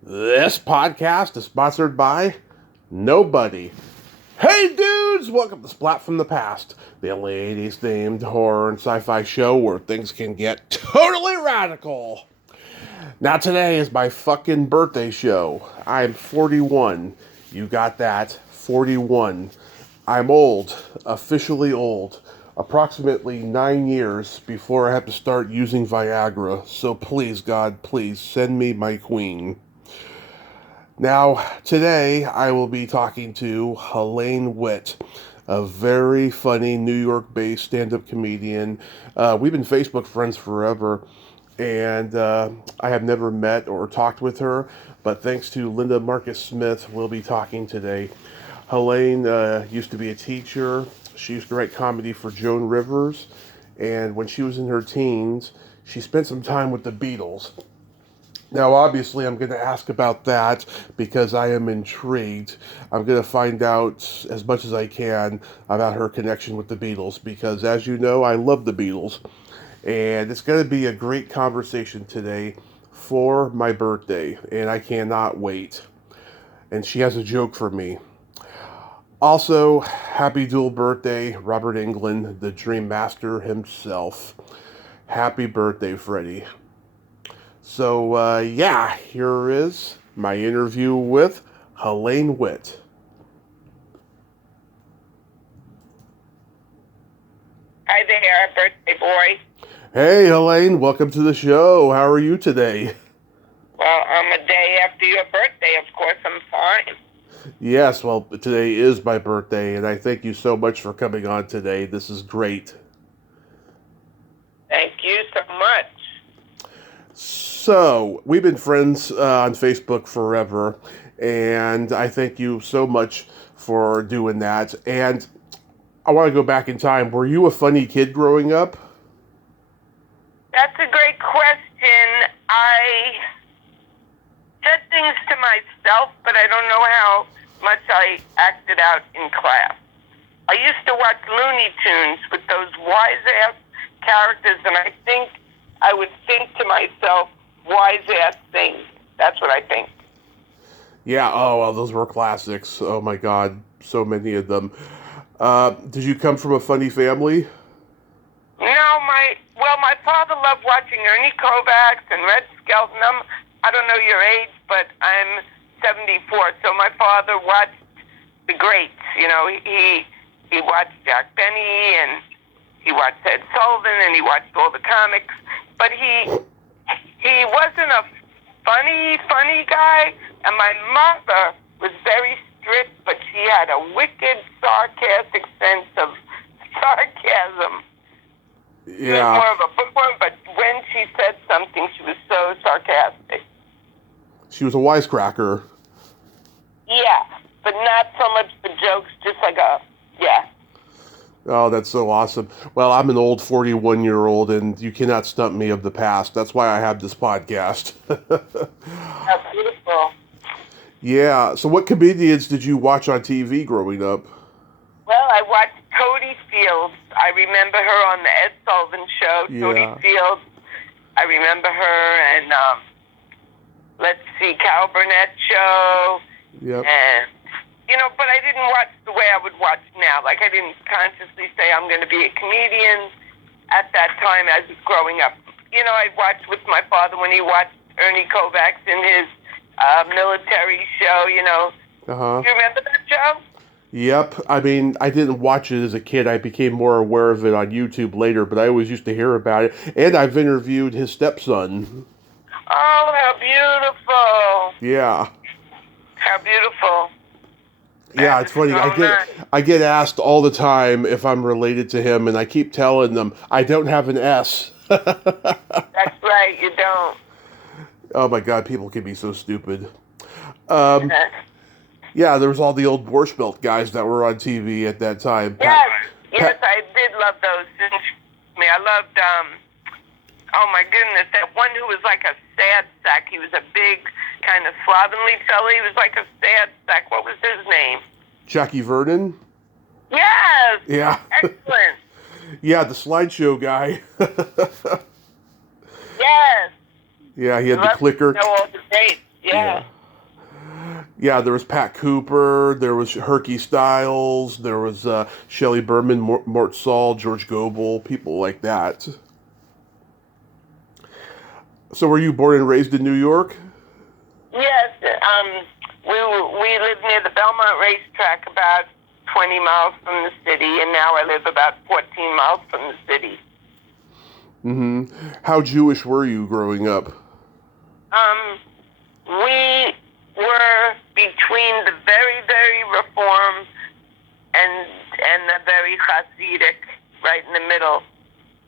This podcast is sponsored by nobody. Hey dudes, welcome to Splat from the Past, the only 80s themed horror and sci-fi show where things can get totally radical. Now today is my fucking birthday show. I'm 41. You got that? 41. I'm old, officially old. Approximately 9 years before I have to start using Viagra. So please, God, please send me my queen. Now, today I will be talking to Helaine Witt, a very funny New York-based stand-up comedian. We've been Facebook friends forever, and I have never met or talked with her, but thanks to Linda Marcus Smith, we'll be talking today. Helaine used to be a teacher. She used to write comedy for Joan Rivers, and when she was in her teens, she spent some time with the Beatles. Now, obviously, I'm going to ask about that because I am intrigued. I'm going to find out as much as I can about her connection with the Beatles because, as you know, I love the Beatles. And it's going to be a great conversation today for my birthday, and I cannot wait. And she has a joke for me. Also, happy dual birthday, Robert Englund, the Dream Master himself. Happy birthday, Freddie. So, here is my interview with Helaine Witt. Hi there, birthday boy. Hey, Helaine, welcome to the show. How are you today? Well, I'm a day after your birthday, of course, I'm fine. Yes, well, today is my birthday, and I thank you so much for coming on today. This is great. Thank you so much. So, we've been friends on Facebook forever, and I thank you so much for doing that. And I want to go back in time. Were you a funny kid growing up? That's a great question. I said things to myself, but I don't know how much I acted out in class. I used to watch Looney Tunes with those wise-ass characters, and I think I would think to myself, wise-ass things. That's what I think. Yeah, oh, well, those were classics. Oh my God, so many of them. Did you come from a funny family? No, my father loved watching Ernie Kovacs and Red Skelton. I don't know your age, but I'm 74, so my father watched the greats. You know, he watched Jack Benny, and he watched Ed Sullivan, and he watched all the comics, but he wasn't a funny guy, and my mother was very strict, but she had a wicked, sarcastic sense of sarcasm. Yeah. She was more of a bookworm, but when she said something, she was so sarcastic. She was a wisecracker. Yeah, but not so much the jokes, just like yeah. Oh, that's so awesome. Well, I'm an old 41-year-old, and you cannot stump me of the past. That's why I have this podcast. That's beautiful. Yeah, so what comedians did you watch on TV growing up? Well, I watched Cody Fields. I remember her on the Ed Sullivan Show. Yeah. Cody Fields. I remember her, and let's see, Cal Burnett Show. Yep. And but I didn't watch the way I would watch now. Like, I didn't consciously say I'm going to be a comedian at that time as I was growing up. I watched with my father when he watched Ernie Kovacs in his military show. Uh-huh. Do you remember that show? Yep. I mean, I didn't watch it as a kid. I became more aware of it on YouTube later, but I always used to hear about it. And I've interviewed his stepson. Oh, how beautiful. Yeah. How beautiful. Yeah, it's funny. I get asked all the time if I'm related to him, and I keep telling them I don't have an S. That's right, you don't. Oh my God, people can be so stupid. Yeah, there was all the old Borscht Belt guys that were on TV at that time. Yes, I did love those. I loved, oh my goodness, that one who was like a sad sack. He was a big, kind of slovenly fella. He was like a sad sack. What was his name? Jackie Vernon? Yes! Yeah. Excellent. Yeah, the slideshow guy. Yes. Yeah, he had the clicker. Know all the dates. Yeah. Yeah. Yeah, there was Pat Cooper, there was Herky Styles, there was Shelley Berman, Mort Saul, George Gobel, people like that. So were you born and raised in New York? Yes. We live near the Belmont racetrack, about 20 miles from the city, and now I live about 14 miles from the city. Mm-hmm. How Jewish were you growing up? We were between the very, very Reform and the very Hasidic, right in the middle.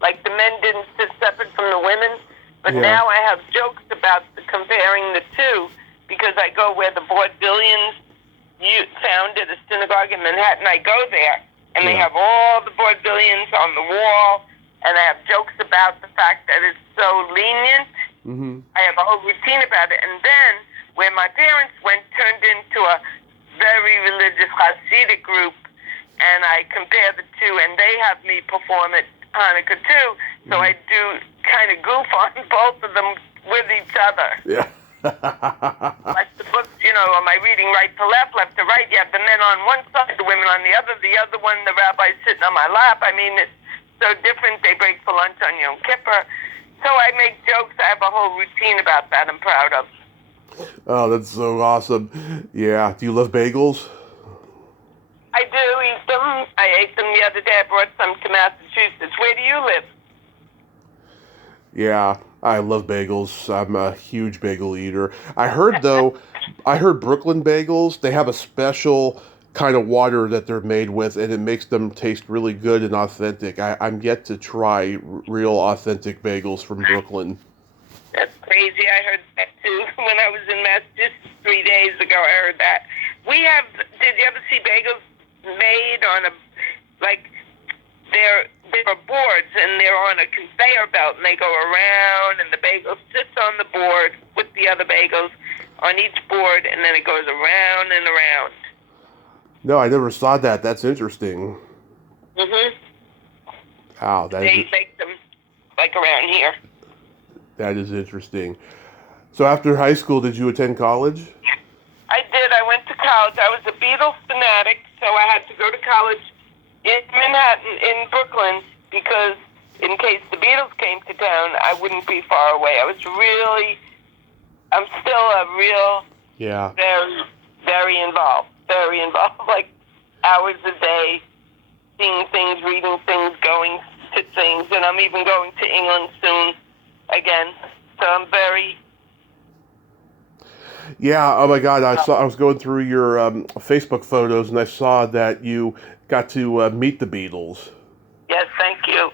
Like the men didn't sit separate from the women, but Yeah. now I have jokes about comparing the two because I go where the Vaudevillians founded a synagogue in Manhattan. I go there, and they Yeah. have all the Vaudevillians on the wall, and I have jokes about the fact that it's so lenient. Mm-hmm. I have a whole routine about it. And then, where my parents went, turned into a very religious Hasidic group, and I compare the two, and they have me perform at Hanukkah too, so I do kind of goof on both of them with each other. Yeah. Like the books, am I reading right to left, left to right? You have the men on one side, the women on the other one, the rabbi's sitting on my lap. I mean, it's so different. They break for lunch on Yom Kippur. So I make jokes. I have a whole routine about that I'm proud of. Oh, that's so awesome. Yeah. Do you love bagels? I do eat them. I ate them the other day. I brought some to Massachusetts. Where do you live? Yeah, I love bagels. I'm a huge bagel eater. I heard though, I heard Brooklyn bagels, they have a special kind of water that they're made with, and it makes them taste really good and authentic. I'm yet to try real authentic bagels from Brooklyn. That's crazy. I heard that too. When I was in Massachusetts 3 days ago, I heard that. Did you ever see bagels made on they're boards, and they're on a conveyor belt, and they go around, and the bagel sits on the board with the other bagels on each board, and then it goes around and around. No, I never saw that. That's interesting. Mm-hmm. Wow, They make them like around here. that is interesting. So after high school, did you attend college? I did. I went to college. I was a Beatles fanatic, so I had to go to college in Manhattan, in Brooklyn, because in case the Beatles came to town, I wouldn't be far away. I'm still a real, Yeah. very, very involved, like hours a day, seeing things, reading things, going to things, and I'm even going to England soon again. So I'm very... Yeah, oh my God, I was going through your Facebook photos, and I saw that you got to meet the Beatles. Yes, thank you.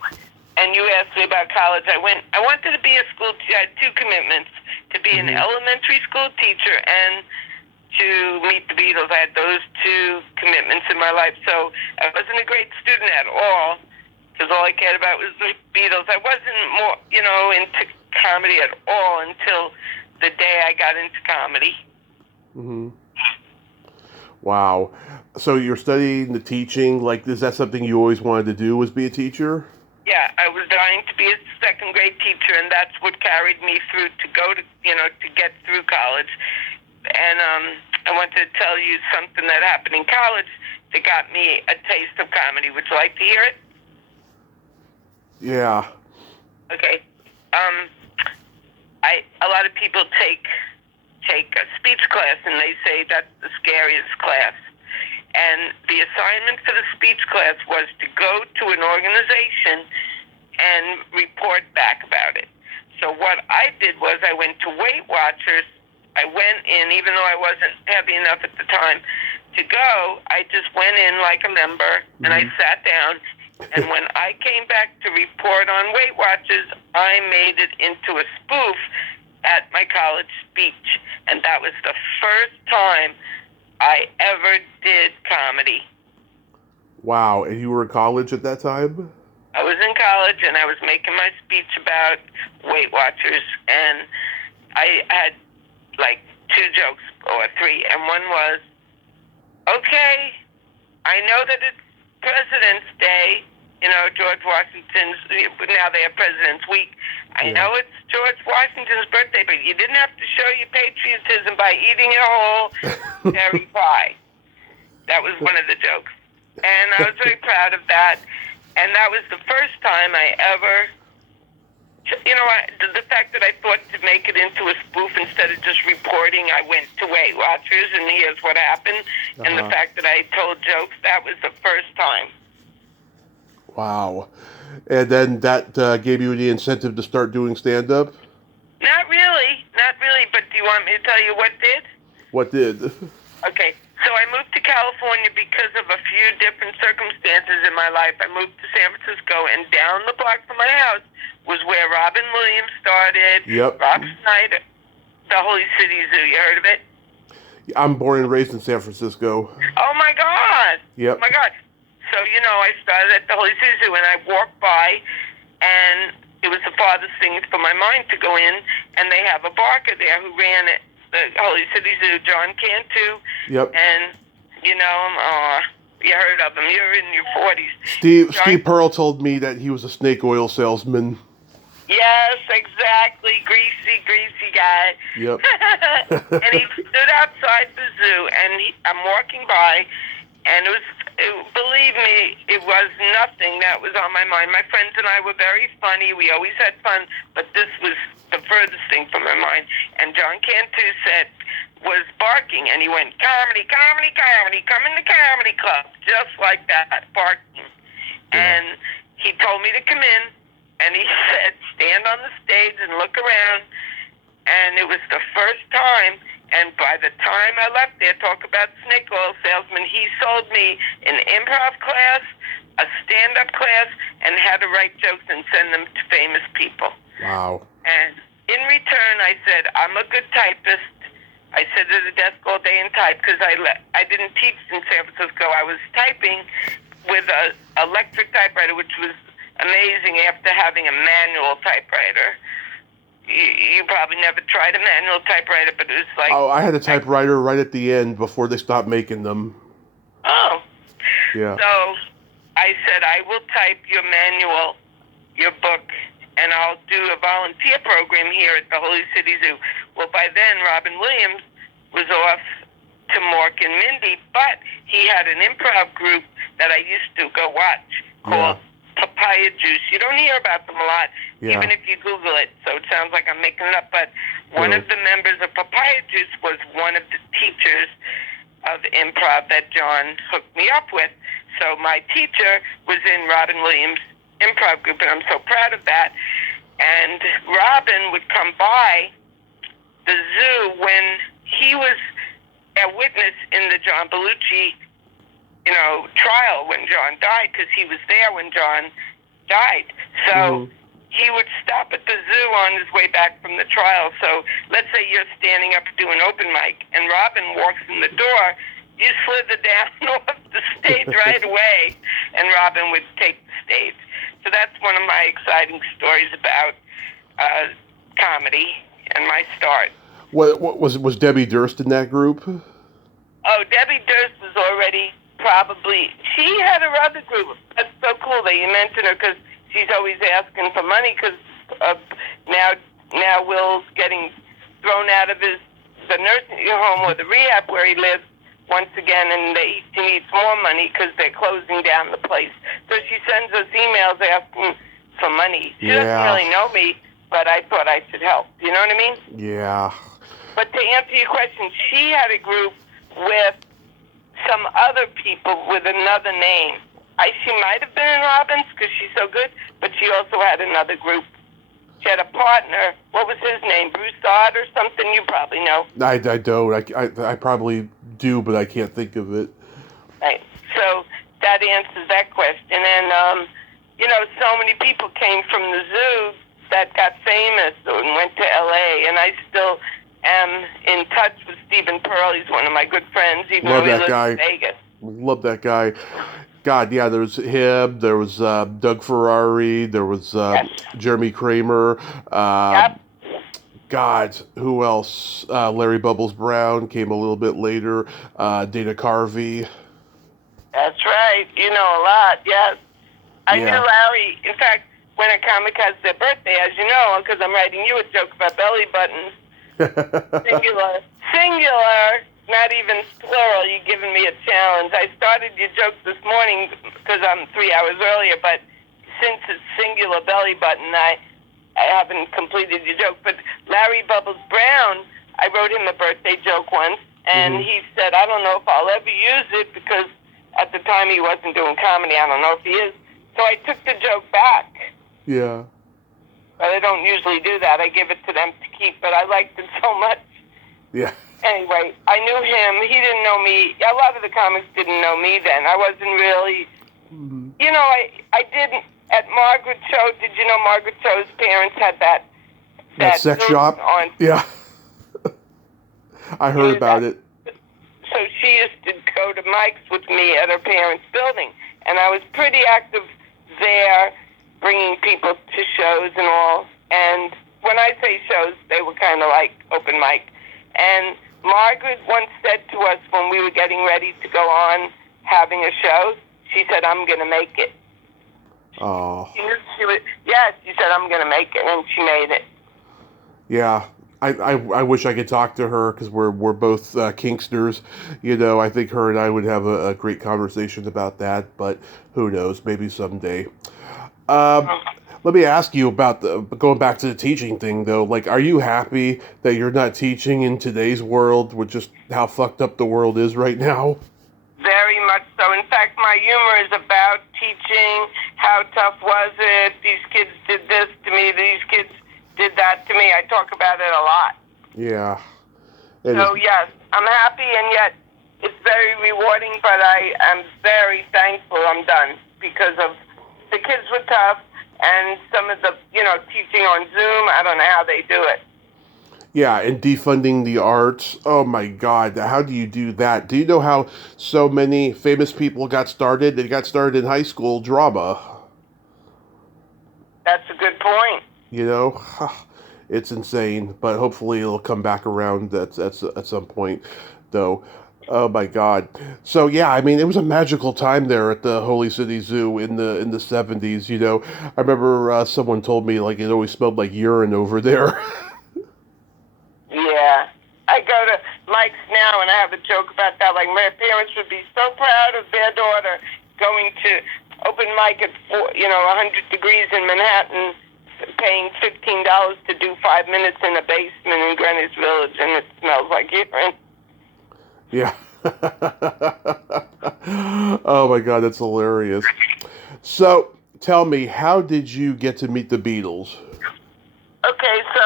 And you asked me about college. I wanted to be a school teacher. I had two commitments, to be an elementary school teacher and to meet the Beatles. I had those two commitments in my life. So I wasn't a great student at all, because all I cared about was the Beatles. I wasn't more, into comedy at all until the day I got into comedy. Mm-hmm. Wow. So you're studying the teaching, like, is that something you always wanted to do, was be a teacher? Yeah, I was dying to be a second grade teacher, and that's what carried me through to go to, to get through college. And I want to tell you something that happened in college that got me a taste of comedy. Would you like to hear it? Yeah. Okay. A lot of people take a speech class, and they say that's the scariest class. And the assignment for the speech class was to go to an organization and report back about it. So what I did was I went to Weight Watchers. I went in, even though I wasn't heavy enough at the time to go, I just went in like a member, and I sat down. And when I came back to report on Weight Watchers, I made it into a spoof at my college speech. And that was the first time I ever did comedy. Wow. And you were in college at that time? I was in college, and I was making my speech about Weight Watchers, and I had like two jokes or three, and one was, okay, I know that it's President's Day, George Washington's, now they have President's Week. I know it's George Washington's birthday, but you didn't have to show your patriotism by eating a whole cherry pie. That was one of the jokes. And I was very proud of that. And that was the first time I ever, the fact that I thought to make it into a spoof instead of just reporting, I went to Weight Watchers and here's what happened. And the fact that I told jokes, that was the first time. Wow. And then that gave you the incentive to start doing stand-up? Not really. But do you want me to tell you what did? What did? Okay. So I moved to California because of a few different circumstances in my life. I moved to San Francisco, and down the block from my house was where Robin Williams started. Yep. Rob Schneider, the Holy City Zoo. You heard of it? I'm born and raised in San Francisco. Oh, my God. Yep. Oh, my God. So, I started at the Holy City Zoo, and I walked by, and it was the farthest thing from my mind to go in, and they have a barker there who ran it. The Holy City Zoo, John Cantu. Yep. And you heard of him. You're in your 40s. Steve Pearl told me that he was a snake oil salesman. Yes, exactly. Greasy guy. Yep. And he stood outside the zoo, and I'm walking by, and believe me, it was nothing that was on my mind. My friends and I were very funny. We always had fun, but this was the furthest thing from my mind. And John Cantu was barking, and he went, comedy, comedy, comedy, come in the comedy club, just like that, barking. Yeah. And he told me to come in, and he said, stand on the stage and look around. And it was the first time, and by the time I left there, talk about snake oil salesman, he sold me an improv class, a stand-up class, and how to write jokes and send them to famous people. Wow. And in return, I said, I'm a good typist. I sit at a desk all day and type because I didn't teach in San Francisco. I was typing with an electric typewriter, which was amazing after having a manual typewriter. You probably never tried a manual typewriter, but it was like... Oh, I had a typewriter right at the end before they stopped making them. Oh. Yeah. So I said, I will type your manual, your book, and I'll do a volunteer program here at the Holy City Zoo. Well, by then, Robin Williams was off to Mork and Mindy, but he had an improv group that I used to go watch called Papaya Juice. You don't hear about them a lot, even if you Google it, so it sounds like I'm making it up. But one of the members of Papaya Juice was one of the teachers of improv that John hooked me up with. So my teacher was in Robin Williams' improv group, and I'm so proud of that. And Robin would come by the zoo when he was a witness in the John Belushi, trial when John died, because he was there when John died. So he would stop at the zoo on his way back from the trial. So let's say you're standing up to do an open mic, and Robin walks in the door, you slither down off the stage right away, and Robin would take the stage. So that's one of my exciting stories about comedy and my start. What was Debbie Durst in that group? Oh, Debbie Durst was already she had her other group. That's so cool that you mentioned her, because she's always asking for money, because now Will's getting thrown out of the nursing home or the rehab where he lives once again, and he needs more money because they're closing down the place. So she sends us emails asking for money. She doesn't really know me, but I thought I should help. You know what I mean? Yeah. But to answer your question, she had a group with some other people with another name. She might have been in Robin's because she's so good, but she also had another group. She had a partner. What was his name? Bruce Dodd or something? You probably know. I don't. I probably do, but I can't think of it. Right. So that answers that question. And, so many people came from the zoo that got famous and went to L.A., and I still am in touch with Stephen Pearl. He's one of my good friends, even though he lives in Vegas. Love that guy. God, yeah, there was him, there was Doug Ferrari, there was Jeremy Kramer. God, who else? Larry Bubbles Brown came a little bit later. Dana Carvey. That's right. You know a lot, yes. I knew Larry. In fact, when a comic has their birthday, as you know, because I'm writing you a joke about belly buttons, singular, not even plural, you're giving me a challenge. I started your jokes this morning because I'm 3 hours earlier, but since it's singular belly button, I haven't completed your joke. But Larry Bubbles Brown, I wrote him a birthday joke once, and he said, I don't know if I'll ever use it because at the time he wasn't doing comedy. I don't know if he is. So I took the joke back. Yeah. But I don't usually do that. I give it to them to keep, but I liked it so much. Yeah. Anyway, I knew him. He didn't know me. A lot of the comics didn't know me then. I wasn't really... You know, I didn't... At Margaret Cho, did you know Margaret Cho's parents had that sex shop? On, yeah. I heard about it. So she used to go to Mike's with me at her parents' building. And I was pretty active there, bringing people to shows and all. And when I say shows, they were kind of like open mic. And Margaret once said to us when we were getting ready to go on having a show, she said, I'm going to make it. Oh. She said, I'm going to make it, and she made it. Yeah. I wish I could talk to her because we're both Kinksters. You know, I think her and I would have a great conversation about that, but who knows, maybe someday. Let me ask you about going back to the teaching thing, though. Like, are you happy that you're not teaching in today's world with just how fucked up the world is right now? Very much so. In fact, my humor is about teaching. How tough was it? These kids did this to me. These kids did that to me. I talk about it a lot. Yeah. So, yes, I'm happy, and yet it's very rewarding, but I am very thankful I'm done because of the kids were tough, and some of the, teaching on Zoom, I don't know how they do it. Yeah, and defunding the arts. Oh, my God. How do you do that? Do you know how so many famous people got started? They got started in high school drama. That's a good point. You know? It's insane, but hopefully it'll come back around at some point, though. Oh my God! So yeah, I mean, it was a magical time there at the Holy City Zoo in the 70s. You know, I remember someone told me like it always smelled like urine over there. Yeah, I go to Mike's now, and I have a joke about that. Like my parents would be so proud of their daughter going to open mic at 100 degrees in Manhattan, paying $15 to do 5 minutes in a basement in Greenwich Village, and it smells like urine. Yeah. Oh my God, that's hilarious. So, tell me, how did you get to meet the Beatles? Okay, so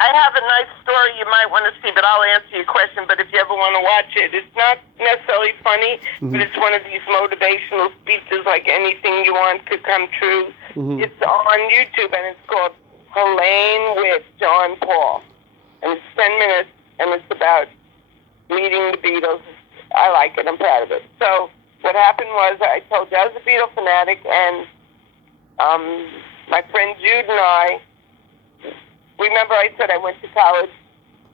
I have a nice story you might want to see, but I'll answer your question. But if you ever want to watch it, it's not necessarily funny, but it's one of these motivational speeches like anything you want could come true. It's on YouTube, and it's called Helaine Witt, John Paul. And it's 10 minutes, and it's about meeting the Beatles. I like it. I'm proud of it. So what happened was I told you I was a Beatle fanatic, and my friend Jude and I, remember I said I went to college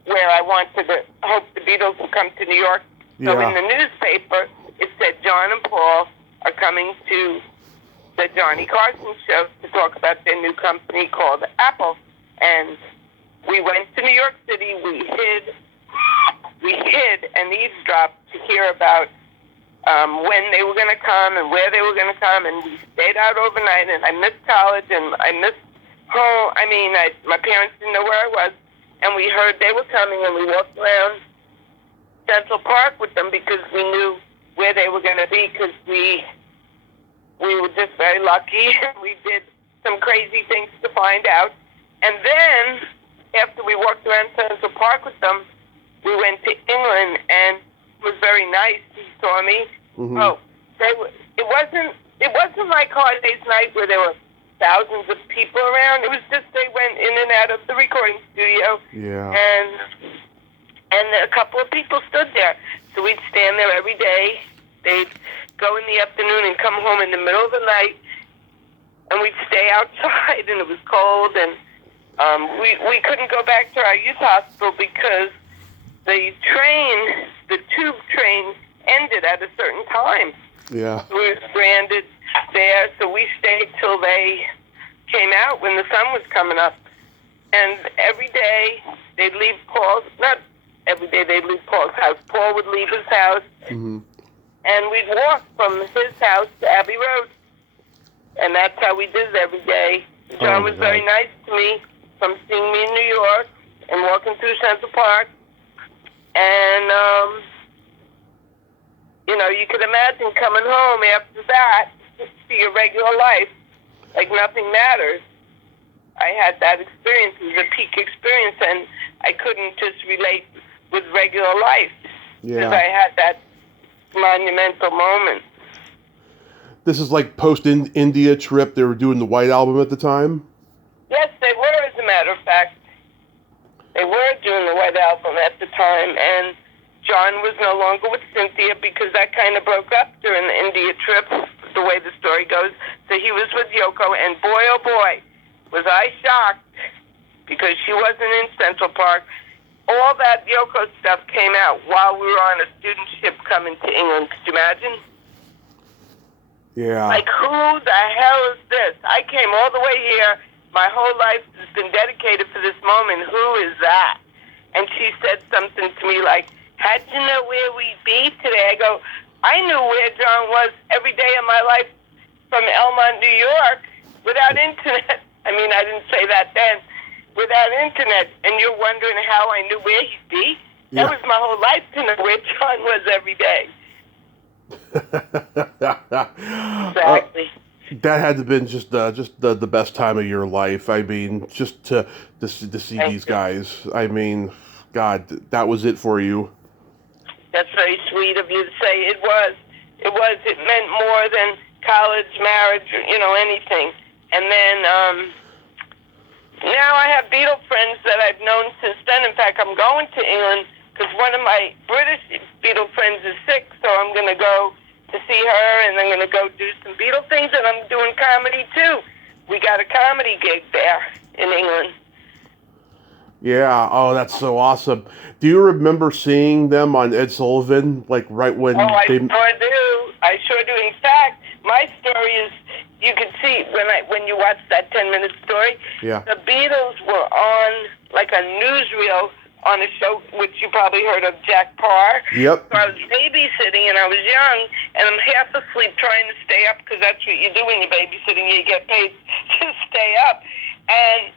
where I wanted to hope the Beatles would come to New York. So in the newspaper, it said John and Paul are coming to the Johnny Carson show to talk about their new company called Apple. And we went to New York City. We hid and eavesdropped to hear about when they were going to come and where they were going to come. And we stayed out overnight, and I missed college, and I missed home. I mean, my parents didn't know where I was, and we heard they were coming, and we walked around Central Park with them because we knew where they were going to be, because we were just very lucky. We did some crazy things to find out. And then, after we walked around Central Park with them, we went to England, and it was very nice. He saw me. Oh, it wasn't like Hard Day's Night where there were thousands of people around. It was just they went in and out of the recording studio. Yeah. And a couple of people stood there. So we'd stand there every day. They'd go in the afternoon and come home in the middle of the night, and we'd stay outside, and it was cold, and we couldn't go back to our youth hospital because the tube train ended at a certain time. Yeah. We were stranded there, so we stayed till they came out when the sun was coming up. And every day they'd leave Paul's, not every day they'd leave Paul's house. Paul would leave his house, Mm-hmm. and we'd walk from his house to Abbey Road. And that's how we did it every day. John was very nice to me from seeing me in New York and walking through Central Park. And, you could imagine coming home after that to your regular life, like nothing matters. I had that experience. It was a peak experience, and I couldn't just relate with regular life because I had that monumental moment. This is like post-India trip. They were doing the White Album at the time? Yes, they were, as a matter of fact. They were doing the White Album at the time, and John was no longer with Cynthia because that kind of broke up during the India trip, the way the story goes. So he was with Yoko, and boy, oh boy, was I shocked because she wasn't in Central Park. All that Yoko stuff came out while we were on a student ship coming to England. Could you imagine? Yeah. Like, who the hell is this? I came all the way here. My whole life has been dedicated for this moment. Who is that? And she said something to me like, how'd you know where we'd be today? I go, I knew where John was every day of my life from Elmont, New York, without internet. I mean, I didn't say that then. Without internet. And you're wondering how I knew where he'd be? That was my whole life to know where John was every day. Exactly. That had to have been just the best time of your life. I mean, just to see these guys. I mean, God, that was it for you. That's very sweet of you to say. It was. It meant more than college, marriage, anything. And then now I have Beatle friends that I've known since then. In fact, I'm going to England because one of my British Beatle friends is sick, so I'm going to go to see her, and I'm going to go do some Beatle things, and I'm doing comedy too. We got a comedy gig there in England. Yeah, oh, that's so awesome. Do you remember seeing them on Ed Sullivan, like right when I sure do. I sure do. In fact, my story is, you can see when you watch that 10-minute story, the Beatles were on like a newsreel on a show, which you probably heard of, Jack Parr. Yep. So I was babysitting, and I was young, and I'm half asleep trying to stay up, because that's what you do when you're babysitting. You get paid to stay up. And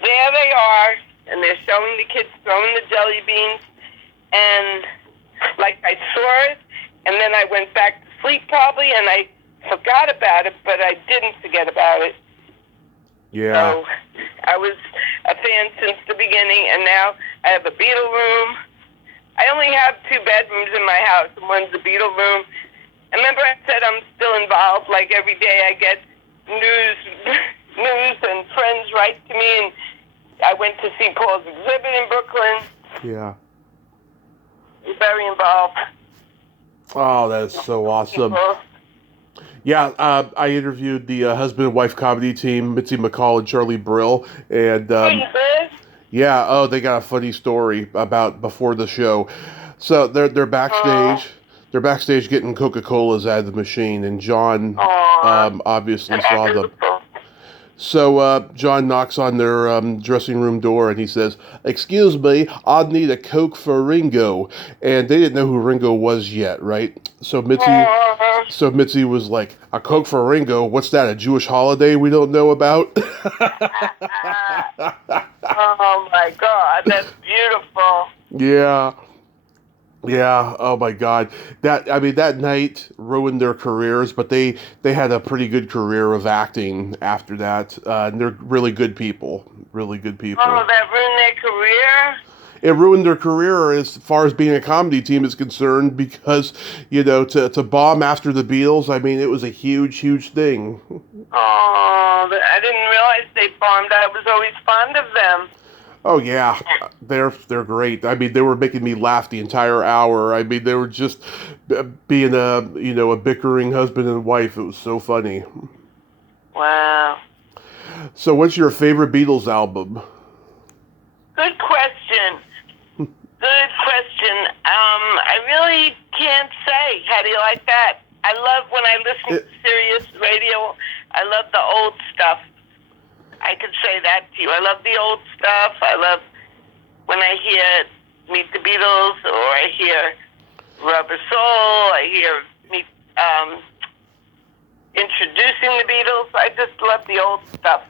there they are, and they're showing the kids throwing the jelly beans, and like I saw it, and then I went back to sleep probably, and I forgot about it, but I didn't forget about it. Yeah. So I was a fan since the beginning, and now I have a Beatle room. I only have 2 bedrooms in my house, and one's a Beatle room. And remember I said I'm still involved, like every day I get news and friends write to me, and I went to see Paul's exhibit in Brooklyn. Yeah. I'm very involved. Oh, that is so awesome. Yeah, I interviewed the husband and wife comedy team, Mitzi McCall and Charlie Brill, and yeah, they got a funny story about before the show. So they're backstage. They're backstage getting Coca-Colas out of the machine, and John obviously saw them. So John knocks on their dressing room door, and he says, "Excuse me, I'd need a Coke for Ringo." And they didn't know who Ringo was yet, right? So Mitzi was like, "A Coke for Ringo? What's that, a Jewish holiday we don't know about?" Oh, my God, that's beautiful. Yeah. Yeah, oh my God. That night ruined their careers, but they had a pretty good career of acting after that. And they're really good people. Really good people. Oh, that ruined their career? It ruined their career as far as being a comedy team is concerned because, to bomb after the Beatles, it was a huge, huge thing. Oh, I didn't realize they bombed. I was always fond of them. Oh yeah, they're great. They were making me laugh the entire hour. They were just being a bickering husband and wife. It was so funny. Wow. So, what's your favorite Beatles album? Good question. Good question. I really can't say. How do you like that? I love when I listen to Sirius radio. I love the old stuff. I could say that to you. I love the old stuff. I love when I hear Meet the Beatles, or I hear Rubber Soul. I hear Introducing the Beatles. I just love the old stuff.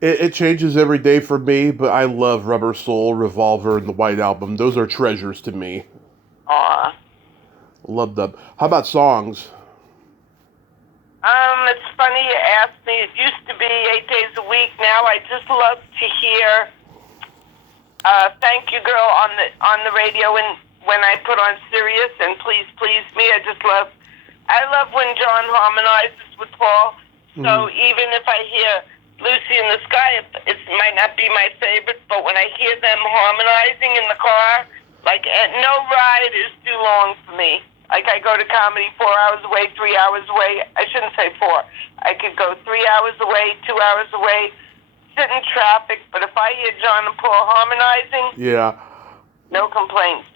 It changes every day for me, but I love Rubber Soul, Revolver, and the White Album. Those are treasures to me. Aw. Love them. How about songs? It's funny you asked me. It used to be 8 days a week. Now I just love to hear "Thank You Girl" on the radio, and when I put on Sirius and "Please Please Me," I love when John harmonizes with Paul. So even if I hear "Lucy in the Sky," it might not be my favorite, but when I hear them harmonizing in the car, like no ride is too long for me. Like I go to comedy 4 hours away, 3 hours away. I shouldn't say 4. I could go 3 hours away, 2 hours away, sit in traffic. But if I hear John and Paul harmonizing, yeah, no complaints.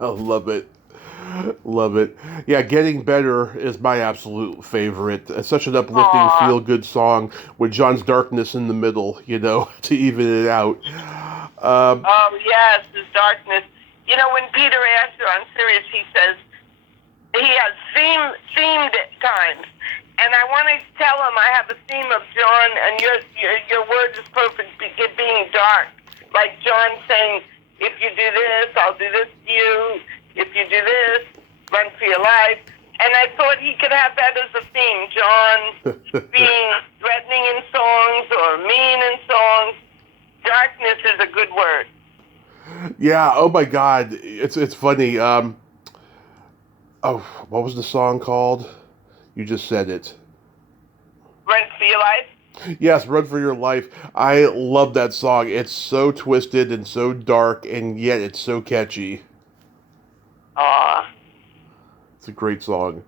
I love it. Love it. Yeah, Getting Better is my absolute favorite. It's such an uplifting, feel-good song with John's darkness in the middle, you know, to even it out. Oh, yes, his darkness. You know, when Peter Asher on Sirius, he says he has themed times. And I want to tell him I have a theme of John, and your word is perfect, being dark. Like John saying, if you do this, I'll do this to you. If you do this, run for your life. And I thought he could have that as a theme, John being threatening in songs or mean in songs. Darkness is a good word. Yeah, oh my God. It's funny. What was the song called? You just said it. Run for your life? Yes, Run for Your Life. I love that song. It's so twisted and so dark, and yet it's so catchy. It's a great song.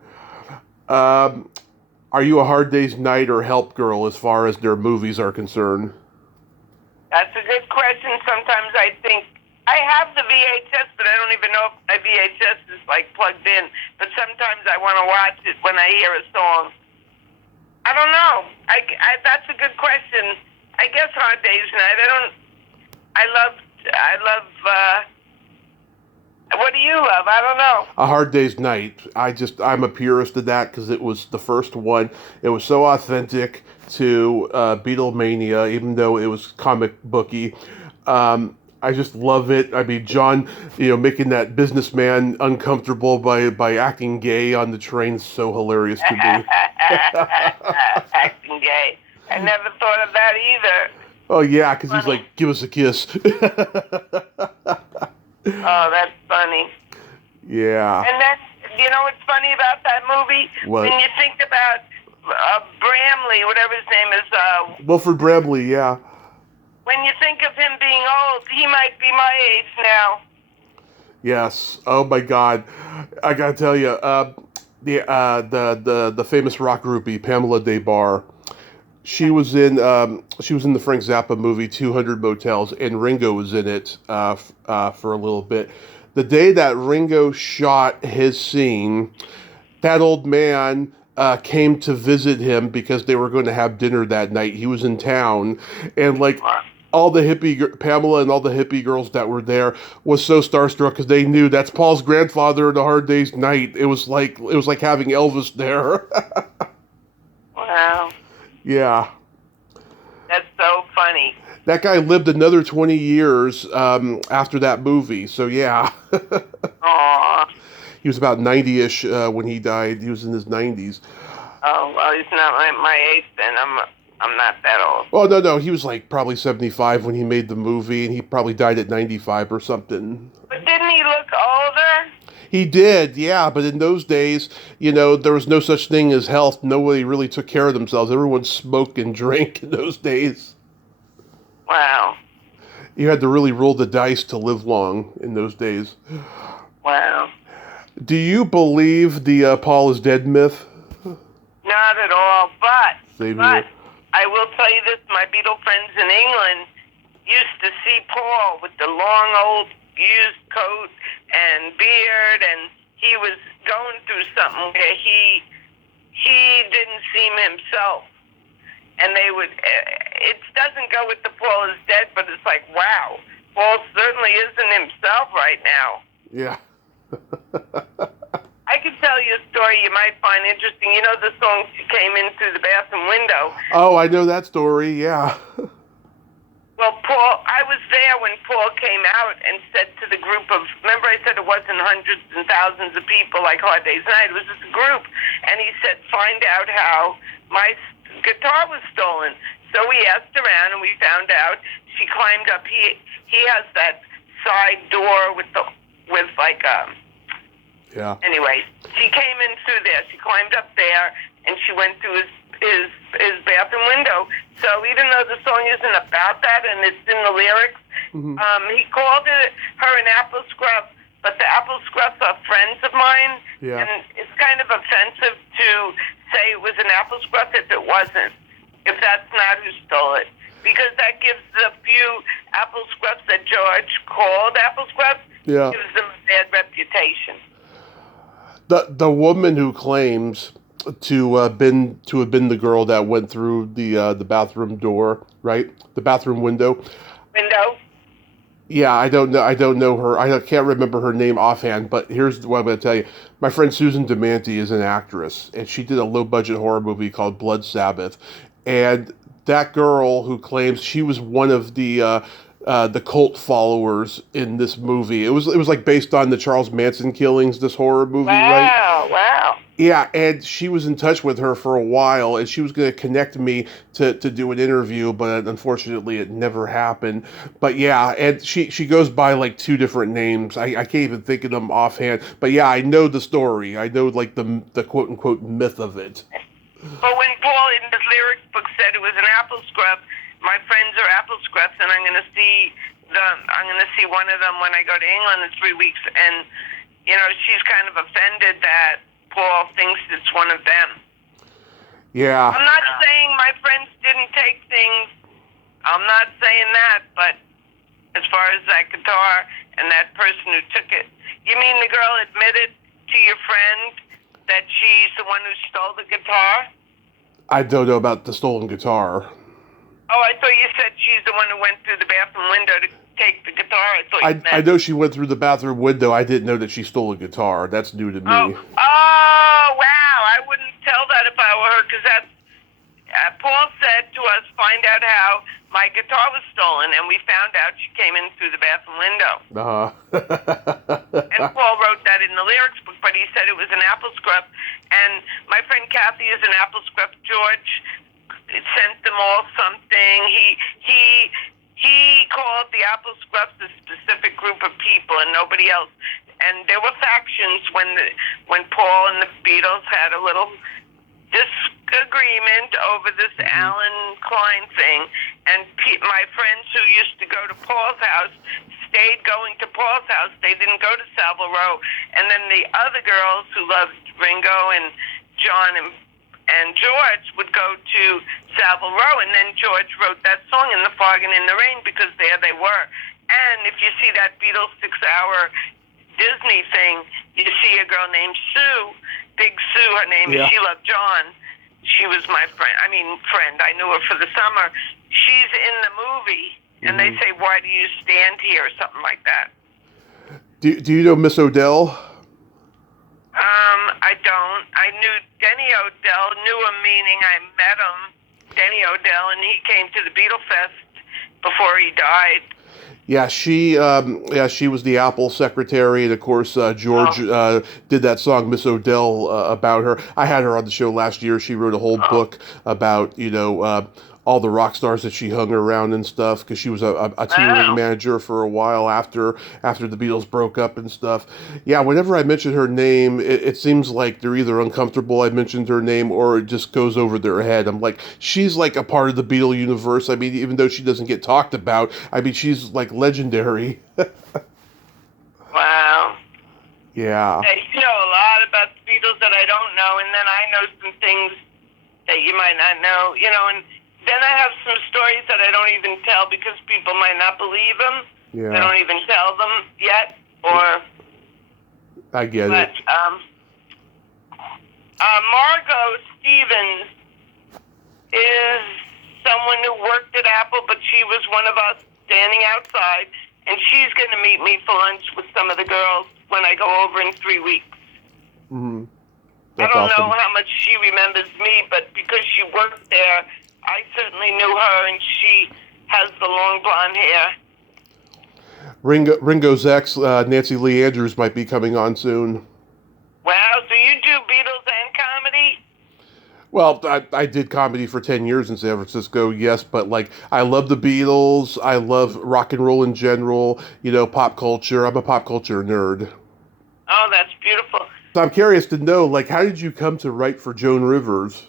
Are you a Hard Day's Night or Help girl as far as their movies are concerned? That's a good question. Sometimes I think I have the VHS, but I don't even know if my VHS is like plugged in. But sometimes I want to watch it when I hear a song. I don't know. That's a good question. I guess Hard Day's Night. What do you love? I don't know. A Hard Day's Night. I'm a purist of that because it was the first one. It was so authentic to Beatlemania, even though it was comic booky. I just love it. I mean, John, making that businessman uncomfortable by acting gay on the train is so hilarious to me. Acting gay. I never thought of that either. Oh, yeah, because he's like, give us a kiss. Oh, that's funny. Yeah. And then, you know what's funny about that movie? What? When you think about Bramley, whatever his name is. Wilford Bramley, yeah. When you think of him being old, he might be my age now. Yes. Oh my God. I gotta tell you, the famous rock groupie Pamela Des Barres. She was in the Frank Zappa movie 200 Motels, and Ringo was in it for a little bit. The day that Ringo shot his scene, that old man came to visit him because they were going to have dinner that night. He was in town, and all the Pamela and all the hippie girls that were there was so starstruck because they knew that's Paul's grandfather in A Hard Day's Night. It was like having Elvis there. Wow. Yeah. That's so funny. That guy lived another 20 years after that movie, so yeah. Aww. He was about 90-ish when he died. He was in his 90s. Oh, well, he's not my age then. I'm not that old. Oh, no. He was probably 75 when he made the movie, and he probably died at 95 or something. But didn't he look older? He did, yeah, but in those days, there was no such thing as health. Nobody really took care of themselves. Everyone smoked and drank in those days. Wow. You had to really roll the dice to live long in those days. Wow. Do you believe the Paul is dead myth? Not at all, but Same here. I will tell you this, my Beatle friends in England used to see Paul with the long old used coat and beard, and he was going through something where he didn't seem himself. And they would, it doesn't go with the Paul is dead, but it's like, wow, Paul certainly isn't himself right now. Yeah. I could tell you a story you might find interesting. You know the song She Came In Through the Bathroom Window? Oh, I know that story, yeah. Well, Paul, I was there when Paul came out and said to the group of, remember I said it wasn't hundreds and thousands of people like Hard Day's Night, it was just a group. And he said, find out how my guitar was stolen. So we asked around and we found out she climbed up, he has that side door with yeah. Anyway, she came in through there. She climbed up there, and she went through his bathroom window. So even though the song isn't about that, and it's in the lyrics, he called her an apple scruff, but the apple scruffs are friends of mine, Yeah. and it's kind of offensive to say it was an apple scruff if it wasn't, if that's not who stole it. Because that gives the few apple scruffs that George called apple scruffs, gives them a bad reputation. The woman who claims to have been the girl that went through the bathroom door, right? The bathroom window. Yeah, I don't know her. I can't remember her name offhand. But here's what I'm going to tell you. My friend Susan Demanti is an actress, and she did a low budget horror movie called Blood Sabbath, and that girl who claims she was one of the cult followers in this movie. It was like based on the Charles Manson killings, this horror movie, right? Wow. Yeah, and she was in touch with her for a while, and she was going to connect me to do an interview, but unfortunately it never happened. But yeah, and she goes by like two different names. I can't even think of them offhand. But yeah, I know the story. I know like the quote unquote myth of it. But when Paul in the lyrics book said it was an apple scrub, my friends are apple scrubs, and I'm going to see one of them when I go to England in 3 weeks. And you know, she's kind of offended that Paul thinks it's one of them. Yeah. I'm not saying my friends didn't take things. I'm not saying that, but as far as that guitar and that person who took it, you mean the girl admitted to your friend that she's the one who stole the guitar? I don't know about the stolen guitar. Oh, I thought you said she's the one who went through the bathroom window to take the guitar. I know she went through the bathroom window. I didn't know that she stole a guitar. That's new to me. Oh, wow. I wouldn't tell that if I were her, because that's... Paul said to us, find out how my guitar was stolen, and we found out she came in through the bathroom window. And Paul wrote that in the lyrics book, but he said it was an apple scruff. And my friend Kathy is an apple scruff. George sent them all something. He called the apple scruffs a specific group of people and nobody else. And there were factions when Paul and the Beatles had a little disagreement over this Alan Klein thing, and my friends who used to go to Paul's house stayed going to Paul's house. They didn't go to Savile Row. And then the other girls who loved Ringo and John and George would go to Savile Row, and then George wrote that song, In the Fog and in the Rain, because there they were. And if you see that Beatles 6-hour Disney thing, you see a girl named Sue, Big Sue, her name is, she loved John. She was my friend. I knew her for the summer. She's in the movie, and they say, why do you stand here, or something like that. Do you know Miss O'Dell? I don't. I knew Denny O'Dell, knew him meaning I met him, Denny O'Dell, and he came to the Beatle Fest before he died. Yeah, she was the Apple secretary, and of course George did that song Miss O'Dell about her. I had her on the show last year. She wrote a whole book about all the rock stars that she hung around and stuff, because she was a touring manager for a while after the Beatles broke up and stuff. Yeah, whenever I mention her name, it seems like they're either uncomfortable I mentioned her name, or it just goes over their head. I'm like, she's like a part of the Beatle universe. I mean, even though she doesn't get talked about, I mean, she's like legendary. Wow. Yeah. You know a lot about the Beatles that I don't know, and then I know some things that you might not know, and then I have some stories that I don't even tell because people might not believe them. Yeah. I don't even tell them yet, or... I get it. Margot Stevens is someone who worked at Apple, but she was one of us standing outside, and she's going to meet me for lunch with some of the girls when I go over in 3 weeks. Mm-hmm. I don't know how much she remembers me, but because she worked there, I certainly knew her, and she has the long blonde hair. Ringo's ex, Nancy Lee Andrews, might be coming on soon. Wow, so you do Beatles and comedy? Well, I did comedy for 10 years in San Francisco, yes, but like I love the Beatles, I love rock and roll in general, pop culture. I'm a pop culture nerd. Oh, that's beautiful. So I'm curious to know, like, how did you come to write for Joan Rivers?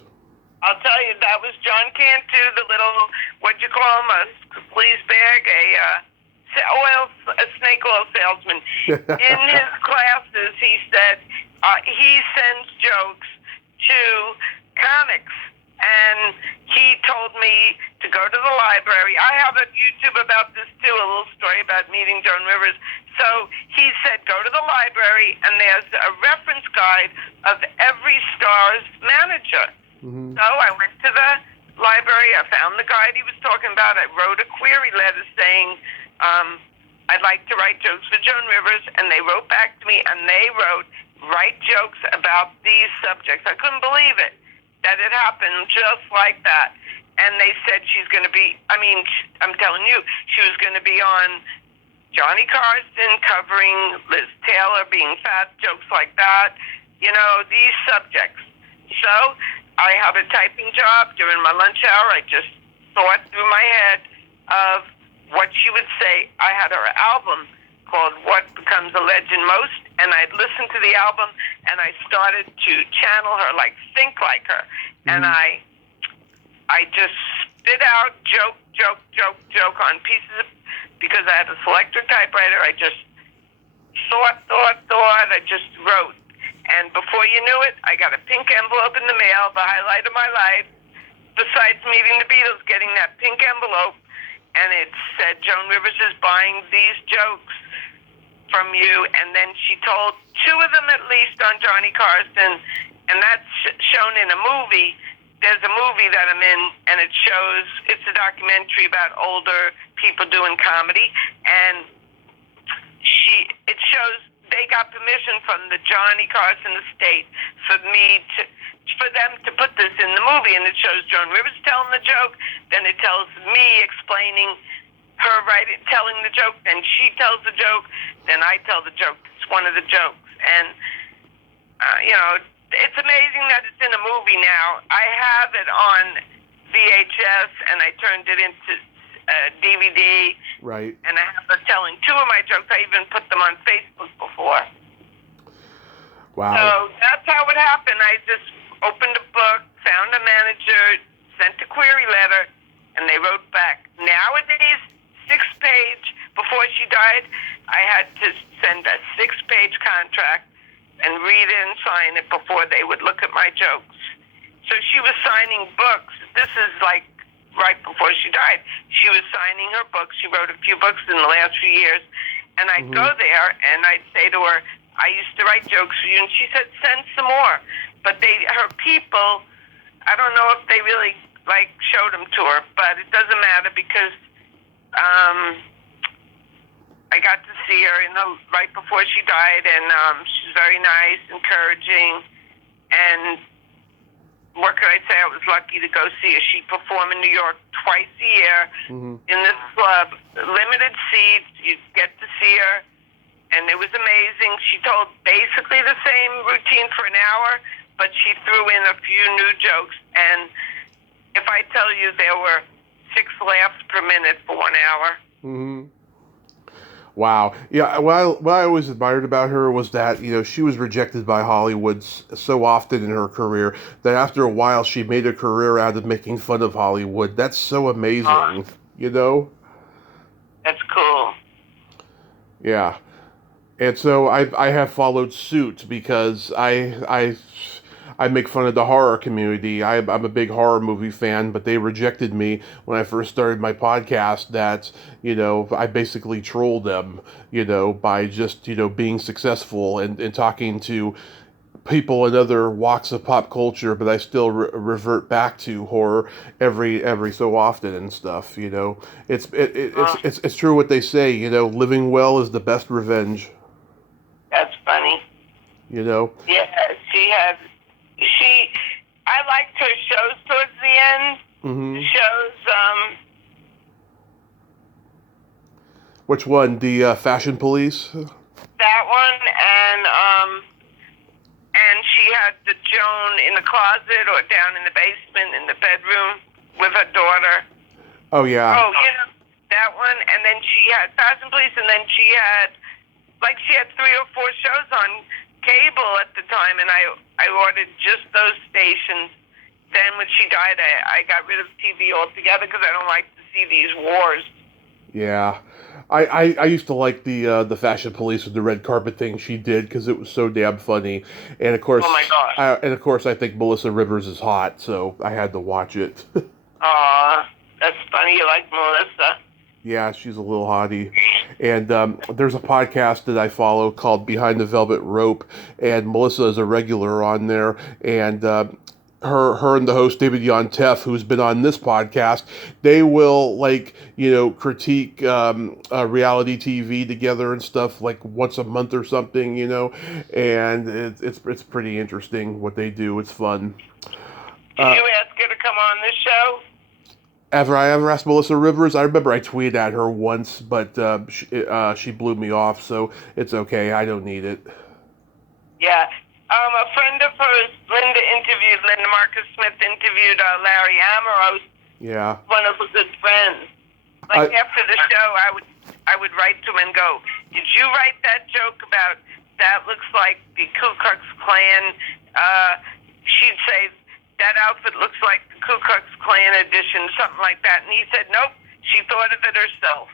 I'll tell you, that was John Cantu, the little, what'd you call him, a squeeze bag, a snake oil salesman. In his classes, he said he sends jokes to comics, and he told me to go to the library. I have a YouTube about this too, a little story about meeting Joan Rivers. So he said, go to the library, and there's a reference guide of every star's manager. Mm-hmm. So I went to the library, I found the guide he was talking about, I wrote a query letter saying, I'd like to write jokes for Joan Rivers, and they wrote back to me, and they wrote, write jokes about these subjects. I couldn't believe it, that it happened just like that. And they said she's going to be, I'm telling you, she was going to be on Johnny Carson covering Liz Taylor being fat, jokes like that, these subjects. So I have a typing job during my lunch hour. I just thought through my head of what she would say. I had her album called What Becomes a Legend Most, and I'd listen to the album, and I started to channel her, like think like her. Mm-hmm. And I just spit out joke on pieces of, because I had a selector typewriter, I just thought, I just wrote. And before you knew it, I got a pink envelope in the mail, the highlight of my life, besides meeting the Beatles, getting that pink envelope, and it said, Joan Rivers is buying these jokes from you. And then she told 2 of them at least on Johnny Carson, and that's shown in a movie. There's a movie that I'm in, and it's a documentary about older people doing comedy, and it shows they got permission from the Johnny Carson estate for them to put this in the movie, and it shows Joan Rivers telling the joke, then it tells me explaining her telling the joke, then she tells the joke, then I tell the joke. It's one of the jokes, and it's amazing that it's in a movie now. I have it on VHS, and I turned it into DVD. Right. And I have her telling 2 of my jokes. I even put them on Facebook before. Wow. So that's how it happened. I just opened a book, found a manager, sent a query letter, and they wrote back. Nowadays, 6-page, before she died, I had to send a 6-page contract and read it and sign it before they would look at my jokes. So she was signing books. This is like right before she died. She was signing her books. She wrote a few books in the last few years. And I'd go there, and I'd say to her, I used to write jokes for you. And she said, send some more. But her people, I don't know if they really, showed them to her. But it doesn't matter because I got to see her right before she died. And she's very nice, encouraging. And what could I say? I was lucky to go see her. She performed in New York twice a year in this club. Limited seats. You get to see her. And it was amazing. She told basically the same routine for an hour, but she threw in a few new jokes. And if I tell you there were 6 laughs per minute for 1 hour. Mm-hmm. Wow. Yeah, what I always admired about her was that, she was rejected by Hollywood so often in her career that after a while she made a career out of making fun of Hollywood. That's so amazing, That's cool. Yeah. And so I have followed suit because I make fun of the horror community. I'm a big horror movie fan, but they rejected me when I first started my podcast that, I basically trolled them, by just, being successful and talking to people in other walks of pop culture, but I still revert back to horror every so often and stuff. You know, it's true what they say. You know, living well is the best revenge. That's funny. You know. Yeah, I liked her shows towards the end. Mm-hmm. The shows. Which one? The Fashion Police. That one, and she had the Joan in the closet or down in the basement in the bedroom with her daughter. Oh, yeah. Oh, yeah, that one. And then she had Fashion Police, and then she had 3 or 4 shows on cable at the time, and I ordered just those stations. Then when she died, I got rid of TV altogether because I don't like to see these wars. Yeah. I used to like the Fashion Police and the red carpet thing she did because it was so damn funny, and of course, oh my gosh, I think Melissa Rivers is hot, so I had to watch it. Aw, that's funny. You like Melissa? Yeah, she's a little hottie, and there's a podcast that I follow called Behind the Velvet Rope, and Melissa is a regular on there, and her and the host David Yontef, who's been on this podcast, they will critique reality TV together and stuff once a month or something, and it's pretty interesting what they do. It's fun. Did you ask her to come on this show? Ever I ever asked Melissa Rivers? I remember I tweeted at her once, but she blew me off, so it's okay. I don't need it. Yeah. A friend of hers, Linda Marcus Smith interviewed Larry Ambrose. Yeah. One of her good friends. After the show, I would write to him and go, "Did you write that joke about that looks like the Ku Klux Klan?" She'd say, "That outfit looks like the Ku Klux Klan edition," something like that. And he said, "Nope, she thought of it herself."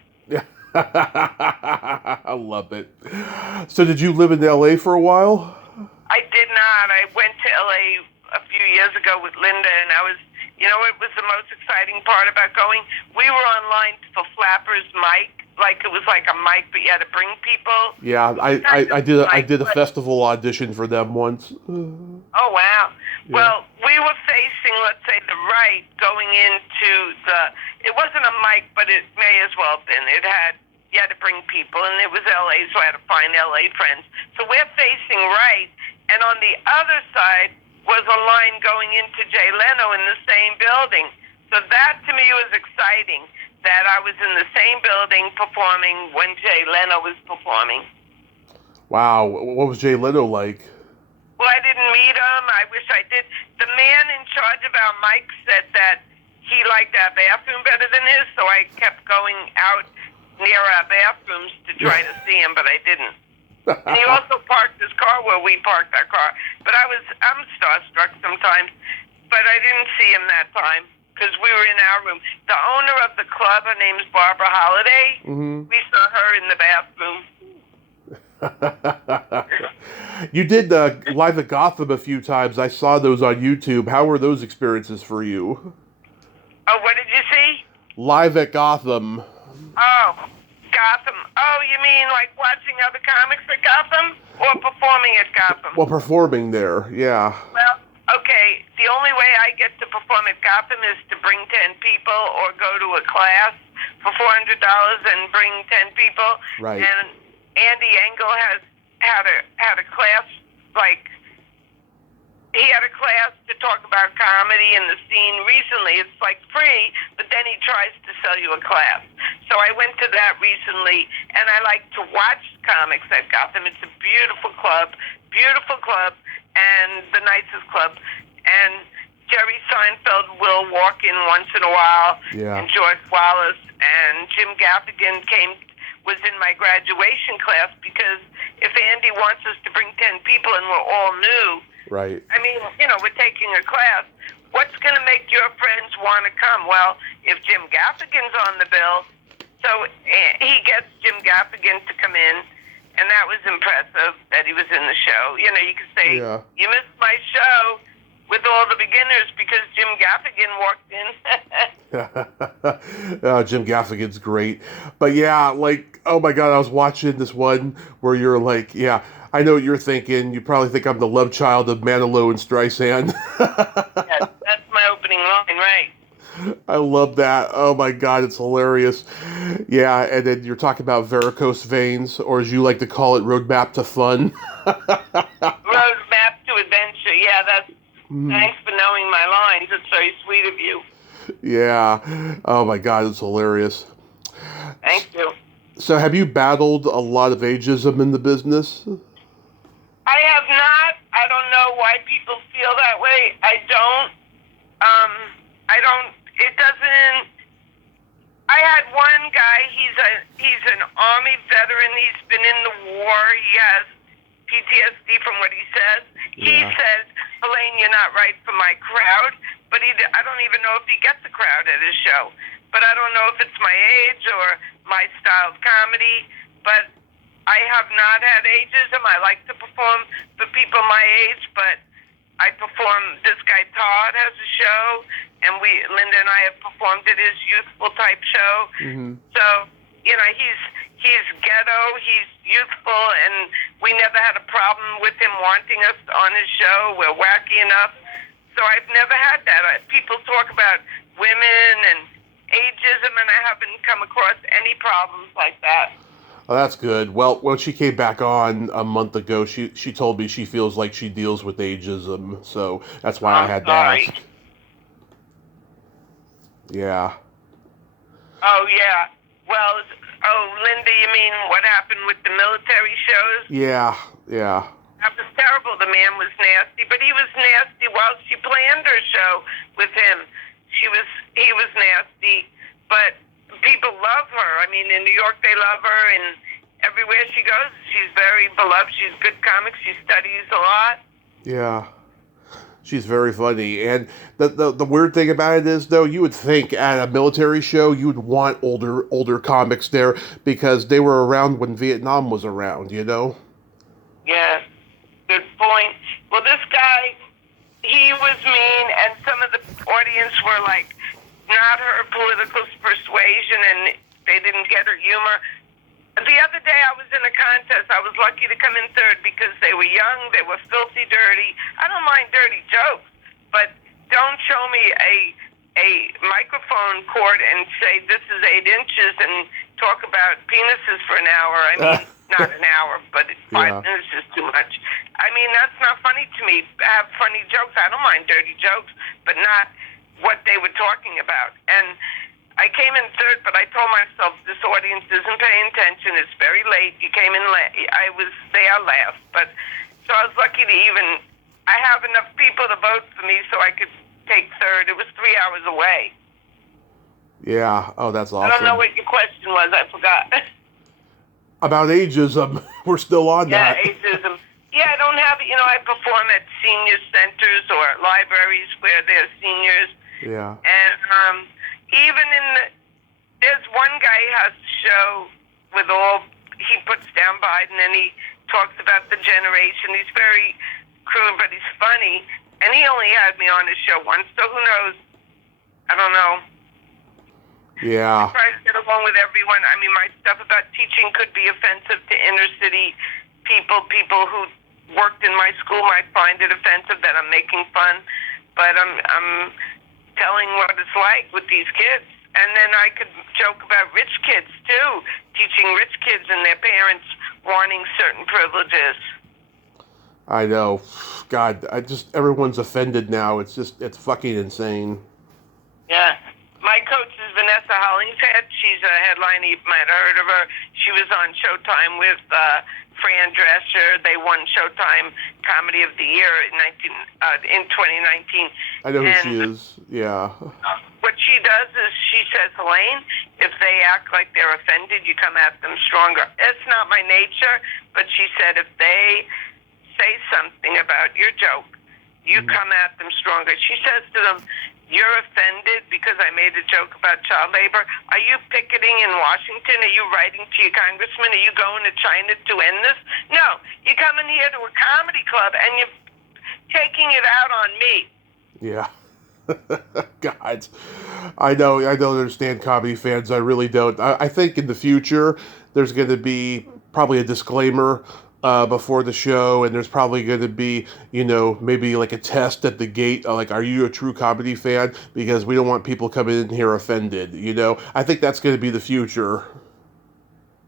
I love it. So did you live in L.A. for a while? I did not. I went to L.A. a few years ago with Linda, and I was, it was the most exciting part about going. We were online for Flapper's mic. It was like a mic, but you had to bring people. Yeah, I did a festival audition for them once. Oh, wow. Yeah. Well, we were facing, let's say, the right going into it wasn't a mic, but it may as well have been. You had to bring people, and it was L.A., so I had to find L.A. friends. So we're facing right, and on the other side was a line going into Jay Leno in the same building. So that, to me, was exciting, that I was in the same building performing when Jay Leno was performing. Wow. What was Jay Leno like? Well, I didn't meet him. I wish I did. The man in charge of our mic said that he liked our bathroom better than his, so I kept going out near our bathrooms to try to see him, but I didn't. And he also parked his car where we parked our car. But I'm starstruck sometimes, but I didn't see him that time because we were in our room. The owner of the club, her name's Barbara Holiday. Mm-hmm. We saw her in the bathroom. You did Live at Gotham a few times. I saw those on YouTube. How were those experiences for you? Oh, what did you see? Live at Gotham. Oh, Gotham. Oh, you mean like watching other comics at Gotham or performing at Gotham? Well, performing there, yeah. Well, okay, the only way I get to perform at Gotham is to bring 10 people or go to a class for $400 and bring 10 people. Right. And Andy Engel has had a class, he had a class to talk about comedy and the scene recently. It's free, but then he tries to sell you a class. So I went to that recently, and I like to watch comics at Gotham. It's a beautiful club, and the nicest club. And Jerry Seinfeld will walk in once in a while, and George Wallace and Jim Gaffigan was in my graduation class because if Andy wants us to bring 10 people and we're all new, right. I mean, we're taking a class. What's going to make your friends want to come? Well, if Jim Gaffigan's on the bill, so he gets Jim Gaffigan to come in, and that was impressive that he was in the show. You could say, You missed my show. with all the beginners because Jim Gaffigan walked in. Jim Gaffigan's great. But yeah, like, oh my God, I was watching this one where you're like, yeah, I know what you're thinking. You probably think I'm the love child of Manilow and Streisand. Yes, that's my opening line, right? I love that. Oh my God, it's hilarious. Yeah, and then you're talking about varicose veins, or as you like to call it, roadmap to fun. Roadmap to adventure. Yeah, that's. Thanks for knowing my lines. It's very sweet of you. Yeah. Oh my God, it's hilarious. Thank you. So have you battled a lot of ageism in the business? I have not. I don't know why people feel that way. I don't. I don't. It doesn't. I had one guy. He's an Army veteran. He's been in the war. He has PTSD from what he says. He says, Helaine, you're not right for my crowd. But I don't even know if he gets a crowd at his show. But I don't know if it's my age or my style of comedy. But I have not had ageism. I like to perform for people my age. But I perform, this guy Todd has a show. And Linda and I have performed at his youthful type show. Mm-hmm. So, you know, he's ghetto, he's youthful, and we never had a problem with him wanting us on his show. We're wacky enough. So I've never had that. People talk about women and ageism, and I haven't come across any problems like that. Oh, that's good. Well, when she came back on a month ago, she told me she feels like she deals with ageism. So that's why I had to ask. Yeah. Oh, yeah. Well, Linda, you mean what happened with the military shows? Yeah. That was terrible. The man was nasty, but he was nasty while she planned her show with him. He was nasty, but people love her. I mean, in New York, they love her, and everywhere she goes, she's very beloved. She's a good comic. She studies a lot. Yeah. She's very funny. And the weird thing about it is, though, you would think at a military show, you would want older comics there because they were around when Vietnam was around, you know? Yeah, good point. Well, this guy, he was mean, and some of the audience were like, not her political persuasion, and they didn't get her humor. The other day I was in a contest. I was lucky to come in third because they were young, they were filthy dirty. I don't mind dirty jokes, but don't show me a microphone cord and say this is 8 inches and talk about penises for an hour. I mean, not an hour, but 5 minutes is too much. I mean, that's not funny to me. I have funny jokes. I don't mind dirty jokes, but not what they were talking about. And I came in third, but I told myself this audience isn't paying attention. It's very late. You came in late. I was there last, but so I was lucky to I have enough people to vote for me so I could take third. It was 3 hours away. Yeah. Oh, that's awesome. I don't know what your question was. I forgot. About ageism. We're still on that. Yeah, ageism. Yeah, I don't have, I perform at senior centers or libraries where there's seniors. Yeah. And, even there's one guy who has a show with he puts down Biden and he talks about the generation. He's very crude, but he's funny. And he only had me on his show once, so who knows? I don't know. Yeah. I try to get along with everyone. I mean, my stuff about teaching could be offensive to inner city people. People who worked in my school might find it offensive that I'm making fun. But I'm telling what it's like with these kids. And then I could joke about rich kids, too, teaching rich kids and their parents wanting certain privileges. I know. God, everyone's offended now. It's fucking insane. Yeah. My coach is Vanessa Hollingshead. She's a headliner. You might have heard of her. She was on Showtime with Fran Drescher. They won Showtime Comedy of the Year in 2019. I know who she is. Yeah. What she does is she says, Helaine, if they act like they're offended, you come at them stronger. It's not my nature, but she said if they say something about your joke, you come at them stronger. She says to them, you're offended because I made a joke about child labor. Are you picketing in Washington? Are you writing to your congressman? Are you going to China to end this? No. You're coming here to a comedy club and you're taking it out on me. Yeah. God, I don't understand comedy fans. I really don't. I think in the future there's going to be probably a disclaimer before the show, and there's probably going to be, maybe like a test at the gate, like, are you a true comedy fan? Because we don't want people coming in here offended. I think that's going to be the future.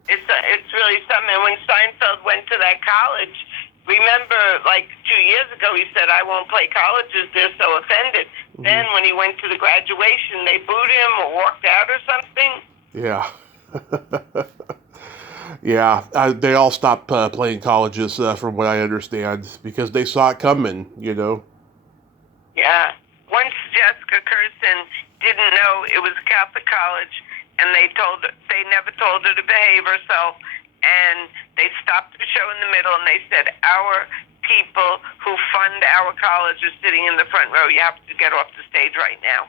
It's really something. And when Seinfeld went to that college, remember, like 2 years ago, he said, "I won't play colleges; they're so offended." Mm-hmm. Then, when he went to the graduation, they booed him or walked out or something. Yeah. Yeah, they all stopped playing colleges, from what I understand, because they saw it coming. Yeah. Once Jessica Kirsten didn't know it was a Catholic college, and they never told her to behave herself, and they stopped the show in the middle, and they said, "Our people who fund our college are sitting in the front row. You have to get off the stage right now."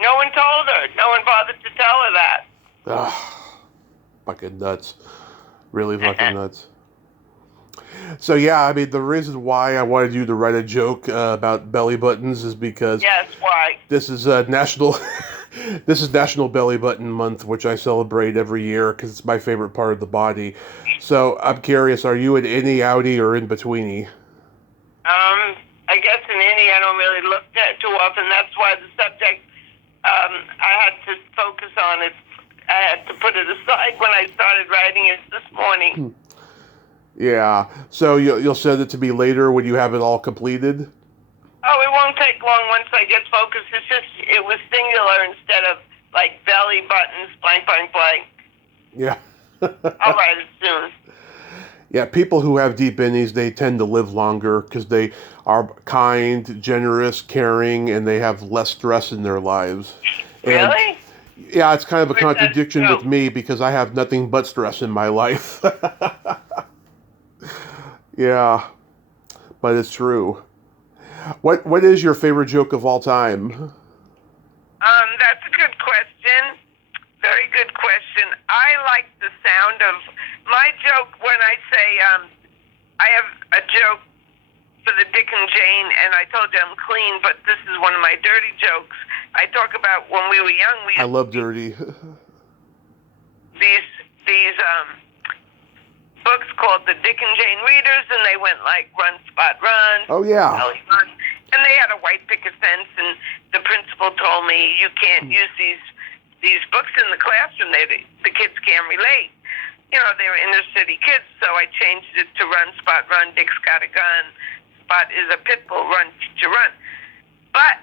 No one told her. No one bothered to tell her that. Ugh, fucking nuts. Really fucking nuts. So yeah, I mean, the reason why I wanted you to write a joke about belly buttons is because yes, why? This is National Belly Button Month, which I celebrate every year because it's my favorite part of the body. So I'm curious, are you an innie, outie, or in betweenie? I guess an innie I don't really look at too often. That's why the subject I had to focus on it. I had to put it aside when I started writing it this morning. Yeah. So you'll send it to me later when you have it all completed? Oh, it won't take long once I get focused. It's just, it was singular instead of like belly buttons, blank, blank, blank. Yeah. I'll write it soon. Yeah, people who have deep innies, they tend to live longer because they are kind, generous, caring, and they have less stress in their lives. And really? Yeah, it's kind of a contradiction with me because I have nothing but stress in my life. Yeah, but it's true. What is your favorite joke of all time? That's a good question. Very good question. I like the sound of my joke when I say I have a joke for the Dick and Jane, and I told you I'm clean, but this is one of my dirty jokes. I talk about when we were young. I love dirty. These books called the Dick and Jane Readers, and they went like Run, Spot, Run. Oh, yeah. Run. And they had a white picket fence, and the principal told me, you can't use these books in the classroom. The kids can't relate. They were inner city kids, so I changed it to Run, Spot, Run. Dick's got a gun. Spot is a pit bull. Run, teacher, run. But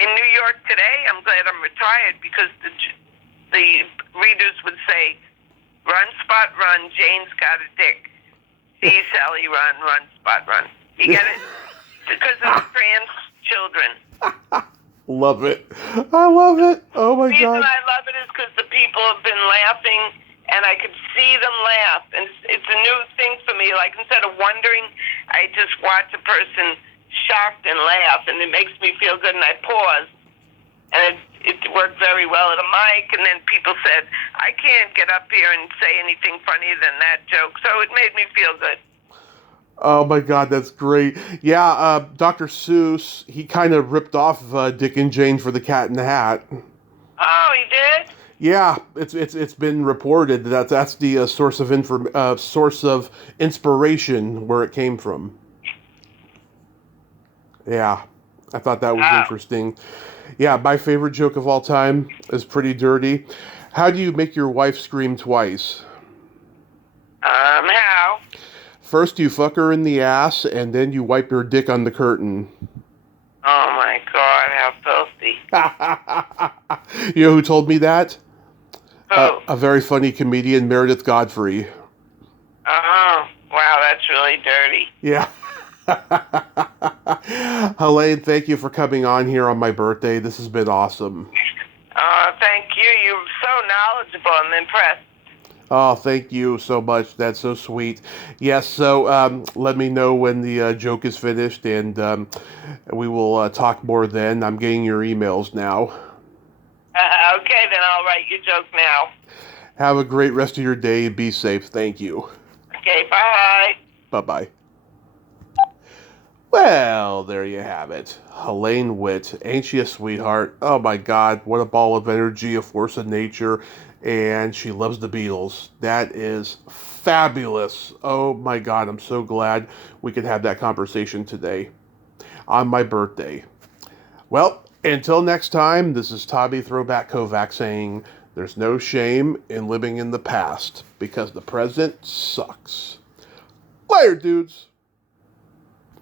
in New York today, I'm glad I'm retired because the readers would say, Run, Spot, Run, Jane's got a dick. See Sally run, Run, Spot, Run. You get it? Because of trans children. Love it. I love it. Oh, my God. The reason I love it is because the people have been laughing, and I could see them laugh. And it's a new thing for me. Like, instead of wondering, I just watch a person shocked and laugh, and it makes me feel good, and I pause. And it worked very well at a mic, and then people said, I can't get up here and say anything funnier than that joke. So it made me feel good. Oh, my God, that's great. Yeah, Dr. Seuss, he kind of ripped off Dick and Jane for the Cat in the Hat. Oh, he did? Yeah, it's been reported that that's the source of inspiration where it came from. Yeah, I thought that was interesting. Yeah, my favorite joke of all time is pretty dirty. How do you make your wife scream twice? How? First you fuck her in the ass, and then you wipe your dick on the curtain. Oh, my God, how filthy. You know who told me that? Who? A very funny comedian, Meredith Godfrey. Oh, wow, that's really dirty. Yeah. Helaine, thank you for coming on here on my birthday. This has been awesome. Thank you. You're so knowledgeable. I'm impressed. Oh, thank you so much. That's so sweet. Yes, so let me know when the joke is finished, and we will talk more then. I'm getting your emails now. Okay, then I'll write your joke now. Have a great rest of your day. Be safe. Thank you. Okay, bye. Bye-bye. Well, there you have it. Helaine Witt, ain't she a sweetheart? Oh my God, what a ball of energy, a force of nature, and she loves the Beatles. That is fabulous. Oh my God, I'm so glad we could have that conversation today on my birthday. Well, until next time, this is Tommy Throwback Kovac saying there's no shame in living in the past because the present sucks. Later, dudes.